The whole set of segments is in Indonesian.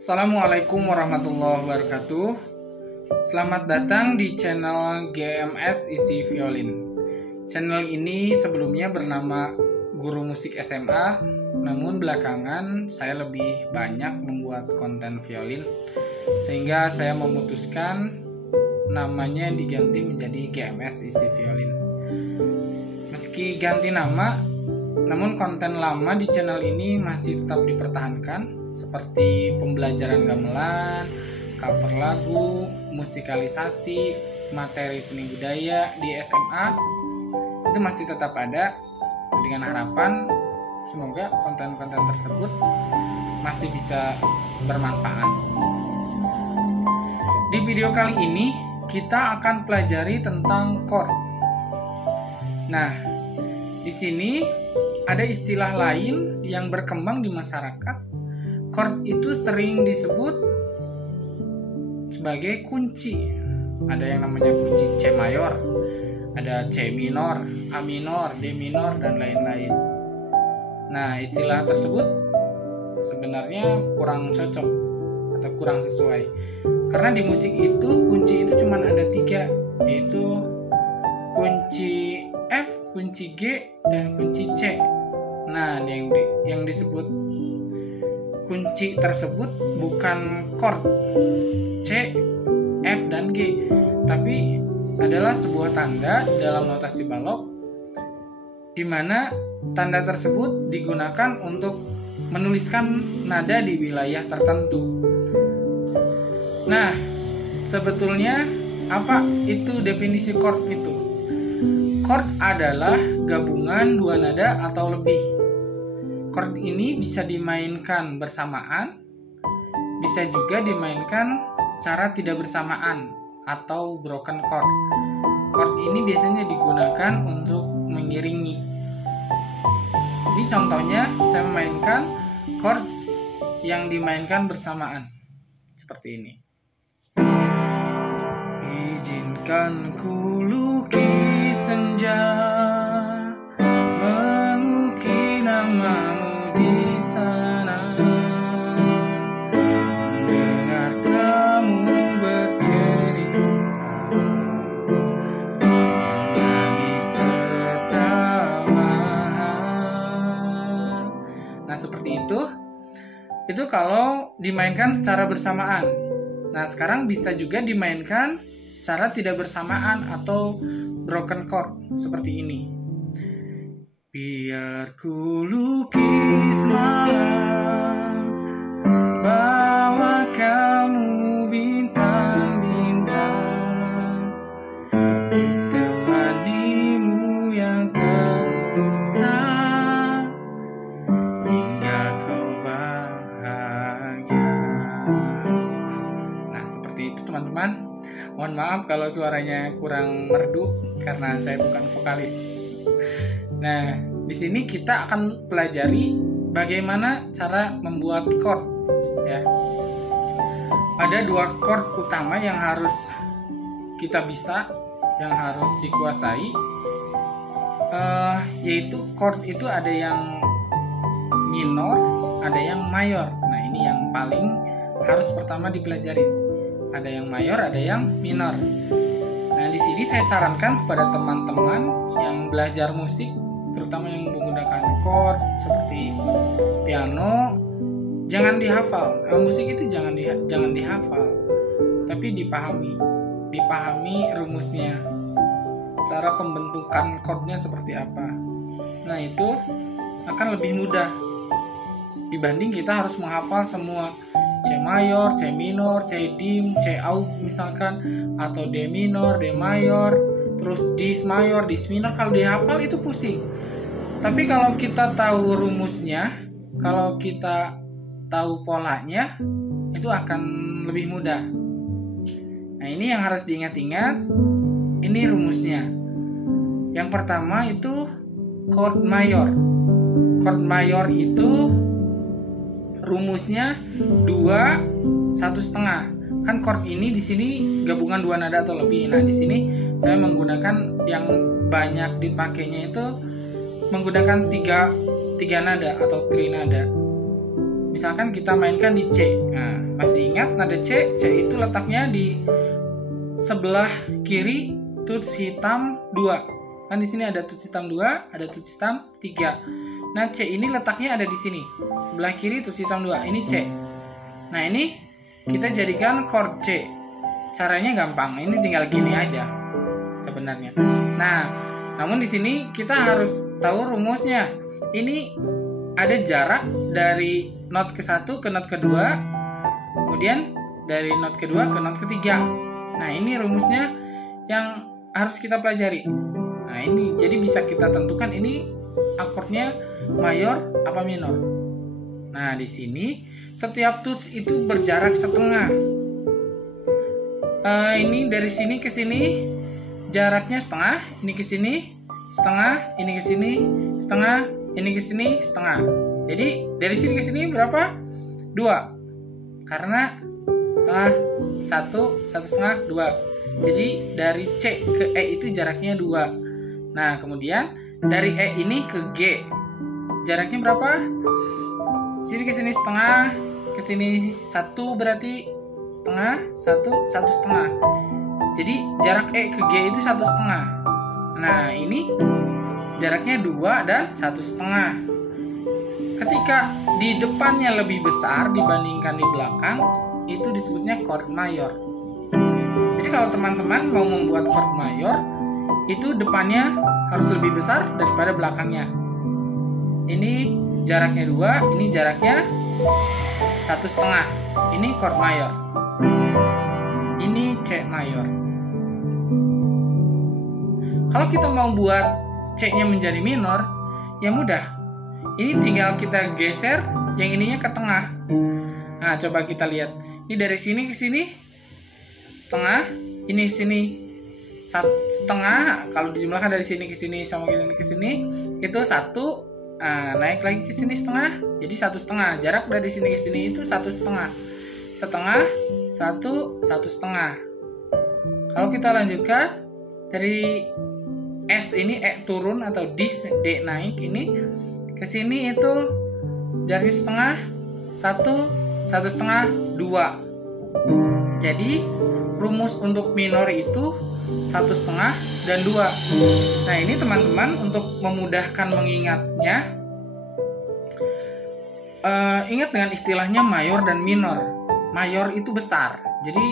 Assalamualaikum warahmatullahi wabarakatuh. Selamat datang di channel GMS Isi Violin. Channel ini sebelumnya bernama Guru Musik SMA, namun belakangan saya lebih banyak membuat konten violin, sehingga saya memutuskan namanya diganti menjadi GMS Isi Violin. Meski ganti nama, namun konten lama di channel ini masih tetap dipertahankan, seperti pembelajaran gamelan, cover lagu, musikalisasi, materi seni budaya di SMA, itu masih tetap ada, dengan harapan semoga konten-konten tersebut masih bisa bermanfaat. Di video kali ini kita akan pelajari tentang chord. Nah, di sini ada istilah lain yang berkembang di masyarakat. Chord itu sering disebut sebagai kunci. Ada yang namanya kunci C mayor, ada C minor, A minor, D minor, dan lain-lain. Nah, istilah tersebut sebenarnya kurang cocok atau kurang sesuai. Karena di musik itu kunci itu cuma ada 3, yaitu kunci F, kunci G, dan kunci C. Nah, yang disebut kunci tersebut bukan chord C, F, dan G, tapi adalah sebuah tanda dalam notasi balok, di mana tanda tersebut digunakan untuk menuliskan nada di wilayah tertentu. Nah, sebetulnya apa itu definisi chord itu? Chord adalah gabungan dua nada atau lebih. Chord ini bisa dimainkan bersamaan, bisa juga dimainkan secara tidak bersamaan atau broken chord. Chord ini biasanya digunakan untuk mengiringi. Jadi contohnya saya memainkan chord yang dimainkan bersamaan seperti ini. Izinkan ku lukis senja, mengukir namamu di sana, mendengar kamu bercerita, menangis tertawa. Nah, seperti itu. Itu kalau dimainkan secara bersamaan. Nah, sekarang bisa juga dimainkan secara tidak bersamaan atau broken chord seperti ini. Biar ku lukis malam, bawa kamu bintang-bintang, temanimu yang terluka, hingga kau bahagia. Nah, seperti itu teman-teman. Mohon maaf kalau suaranya kurang merdu karena saya bukan vokalis. Nah, di sini kita akan pelajari bagaimana cara membuat chord, ya. Ada 2 chord utama yang harus kita bisa, yang harus dikuasai, yaitu chord itu ada yang minor, ada yang mayor. Nah, ini yang paling harus pertama dipelajari. Ada yang mayor, ada yang minor. Nah, di sini saya sarankan kepada teman-teman yang belajar musik, terutama yang menggunakan chord seperti piano, jangan dihafal. Musik itu jangan dihafal, tapi dipahami rumusnya, cara pembentukan chordnya seperti apa. Nah, itu akan lebih mudah dibanding kita harus menghafal semua C mayor, C minor, C dim, C aug misalkan, atau D minor, D mayor, terus dis mayor, dis minor. Kalau dihafal itu pusing. Tapi kalau kita tahu rumusnya, kalau kita tahu polanya, itu akan lebih mudah. Nah, ini yang harus diingat-ingat. Ini rumusnya. Yang pertama itu chord mayor. Chord mayor itu rumusnya 2, 1/2. Kan chord ini di sini gabungan 2 nada atau lebih. Nah, di sini saya menggunakan yang banyak dipakainya itu menggunakan 3 nada atau trinada. Misalkan kita mainkan di C. Nah, masih ingat nada C? C itu letaknya di sebelah kiri tuts hitam 2. Kan di sini ada tuts hitam 2, ada tuts hitam 3. Nah, C ini letaknya ada di sini. Sebelah kiri tuts hitam 2. Ini C. Nah, ini kita jadikan chord C. Caranya gampang. Ini tinggal gini aja sebenarnya. Nah, namun di sini kita harus tahu rumusnya. Ini ada jarak dari not ke-1 ke not kedua, kemudian dari not kedua ke not ketiga. Nah, ini rumusnya yang harus kita pelajari. Nah, ini jadi bisa kita tentukan ini akordnya mayor apa minor. Nah, di sini setiap tuts itu berjarak setengah. Ini dari sini ke sini jaraknya setengah, ini ke sini setengah, ini ke sini setengah, ini ke sini setengah. Jadi dari sini ke sini berapa? 2. Karena setengah, 1 setengah, 2. Jadi dari C ke E itu jaraknya 2. Nah, kemudian dari E ini ke G jaraknya berapa? Sini ke sini setengah, ke sini 1 berarti setengah, 1 setengah. Jadi jarak E ke G itu 1 setengah. Nah, ini jaraknya 2 dan 1 setengah. Ketika di depannya lebih besar dibandingkan di belakang, itu disebutnya chord mayor. Jadi kalau teman-teman mau membuat chord mayor, itu depannya harus lebih besar daripada belakangnya. Ini jaraknya 2, ini jaraknya 1 setengah. Ini chord mayor. Ini C mayor. Kalau kita mau buat C-nya menjadi minor, ya mudah. Ini tinggal kita geser yang ininya ke tengah. Nah, coba kita lihat. Ini dari sini ke sini setengah, ini sini setengah. Kalau dijumlahkan dari sini ke sini sama ke sini itu 1. Naik lagi ke sini setengah, jadi 1 setengah. Jarak dari sini ke sini itu 1 setengah. Setengah, 1 setengah. Kalau kita lanjutkan dari S ini E turun atau D naik ini ke sini itu jaraknya setengah, 1 setengah, 2. Jadi rumus untuk minor itu 1 setengah dan 2. Nah, ini teman-teman untuk memudahkan mengingatnya, ingat dengan istilahnya mayor dan minor. Mayor itu besar, jadi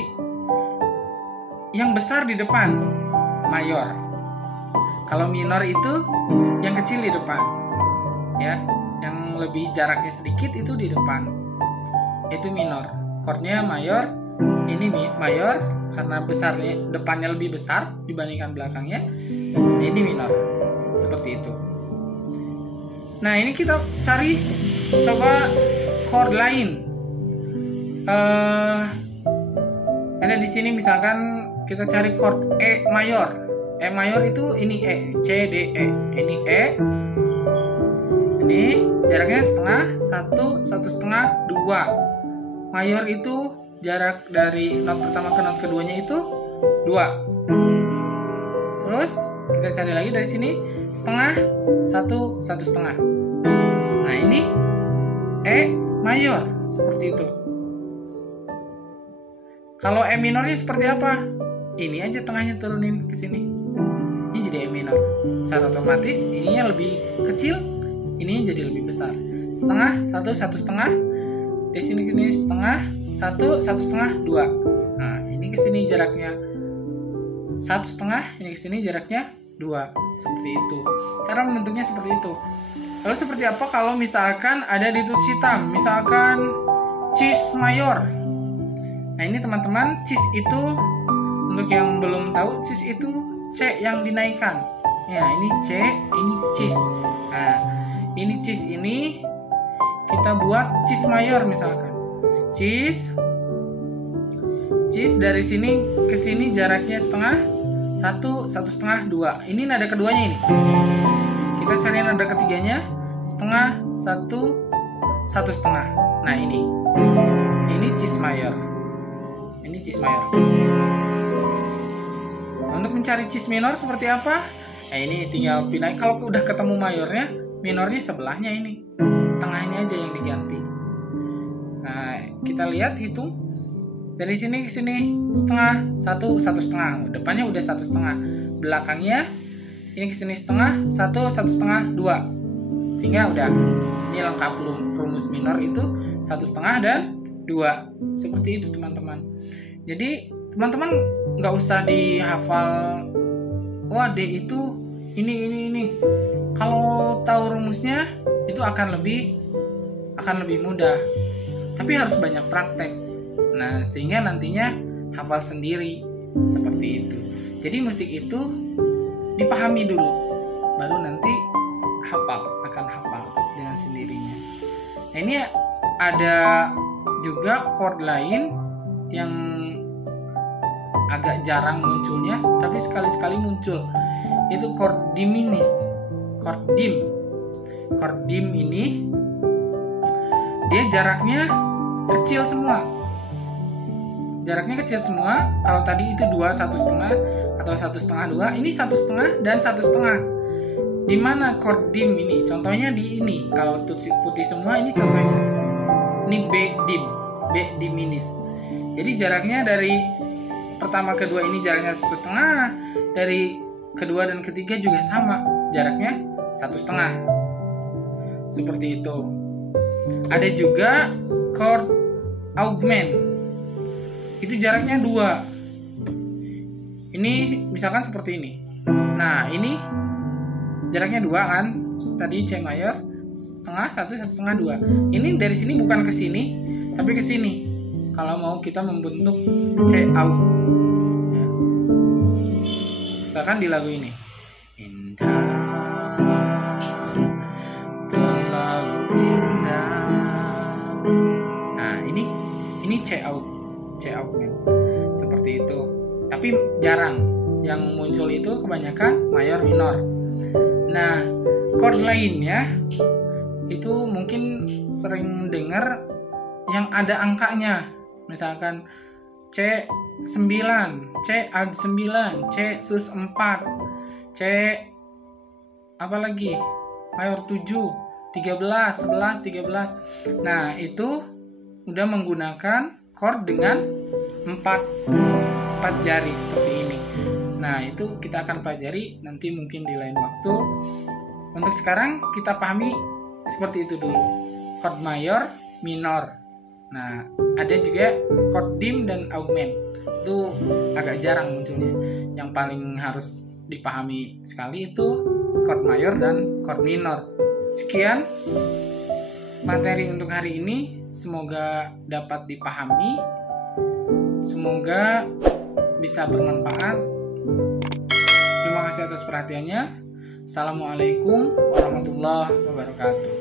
yang besar di depan mayor. Kalau minor itu yang kecil di depan, ya, yang lebih jaraknya sedikit itu di depan. Itu minor. Chordnya mayor, ini mayor karena besarnya depannya lebih besar dibandingkan belakangnya. Ini minor. Seperti itu. Nah, ini kita cari coba chord lain. Ada di sini misalkan kita cari chord E mayor. E mayor itu ini E, C, D, E. Ini E. Ini jaraknya setengah, 1 setengah, 2. Mayor itu jarak dari not pertama ke not keduanya itu 2. Terus kita cari lagi dari sini setengah, 1 setengah. Nah, ini E mayor seperti itu. Kalau E minornya seperti apa? Ini aja tengahnya turunin ke sini. Ini jadi E minor. Secara otomatis ininya lebih kecil, ininya jadi lebih besar. Setengah, 1 setengah. Di sini setengah, 1 setengah, 2. Nah, ini ke sini jaraknya 1 setengah, ini ke sini jaraknya 2. Seperti itu. Cara membentuknya seperti itu. Lalu seperti apa kalau misalkan ada di tuts hitam, misalkan cis mayor. Nah, ini teman-teman, cis itu untuk yang belum tahu, cis itu C yang dinaikkan. Ya, ini C, ini cis. Nah, ini cis ini kita buat cis mayor misalkan. Cis dari sini ke sini jaraknya setengah, 1 setengah, 2. Ini nada keduanya ini. Kita cari nada ketiganya, setengah, 1 setengah. Nah, ini cis mayor. Ini cis mayor. Untuk mencari cis minor seperti apa? Nah, ini tinggal pindah. Kalau udah ketemu mayornya, minornya sebelahnya ini. Tengahnya aja yang diganti. Nah, kita lihat hitung. Dari sini ke sini setengah, satu setengah. Depannya udah 1,5. Belakangnya ini ke sini setengah, 1 setengah, 2. Sehingga udah ini lengkap rumus minor itu 1,5 dan 2. Seperti itu teman-teman. Jadi teman-teman nggak usah dihafal, wah D itu ini. Kalau tahu rumusnya itu akan lebih mudah. Tapi harus banyak praktek. Nah, sehingga nantinya hafal sendiri seperti itu. Jadi musik itu dipahami dulu, baru nanti akan hafal dengan sendirinya. Nah, ini ada juga chord lain yang agak jarang munculnya, tapi sekali-sekali muncul. Itu chord diminis. Chord dim ini dia jaraknya kecil semua. Kalau tadi itu 2, 1,5 atau 1,5, 2, ini 1,5 dan 1,5. Di mana chord dim ini? Contohnya di ini. Kalau putih semua ini contohnya. Ini B dim, B diminis. Jadi jaraknya dari pertama kedua ini jaraknya 1,5, dari kedua dan ketiga juga sama, jaraknya 1,5. Seperti itu. Ada juga chord augment. Itu jaraknya 2. Ini misalkan seperti ini. Nah, ini jaraknya 2 kan? Tadi C mayor, setengah, 1,5, 2. Ini dari sini bukan ke sini, tapi ke sini. Kalau mau kita membentuk C aug. Ya. Misalkan di lagu ini. Indah, terlalu indah. Nah, ini C augment. Seperti itu. Tapi jarang. Yang muncul itu kebanyakan mayor minor. Nah, chord lainnya itu mungkin sering dengar yang ada angkanya. Misalkan C9, C ad 9, C sus 4, C apa lagi? Mayor 7, 13, 11, 13. Nah, itu udah menggunakan chord dengan 4 jari seperti ini. Nah, itu kita akan pelajari nanti mungkin di lain waktu. Untuk sekarang kita pahami seperti itu dulu. Chord mayor, minor. Nah, ada juga chord dim dan augment. Itu agak jarang munculnya. Yang paling harus dipahami sekali itu chord mayor dan chord minor. Sekian materi untuk hari ini. Semoga dapat dipahami. Semoga bisa bermanfaat. Terima kasih atas perhatiannya. Assalamualaikum warahmatullahi wabarakatuh.